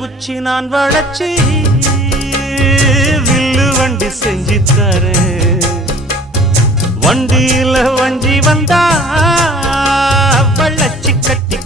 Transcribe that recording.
வேளங்குச்சி நான் வளச்சி வில்லு வண்டி செஞ்சு தரேன். வண்டியில வஞ்சி வந்தா வள்ளச்சி கட்டி